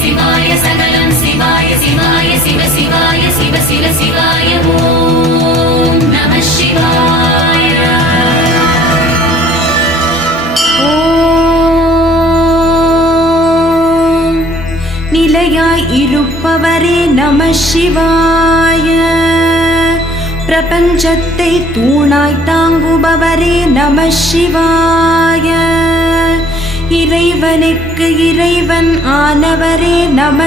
சிவாய சகலம் சிவாய சிவாய சிவ சிவாய சிவ சிவ சிவாய ஓம் நம சிவாய. ஓம் நிலையாய் இருப்பவரே நம சிவாய. பிரபஞ்சத்தை தூணாய் தாங்குபவரே நம சிவாய. இறைவனுக்கு இறைவன் ஆனவரே நம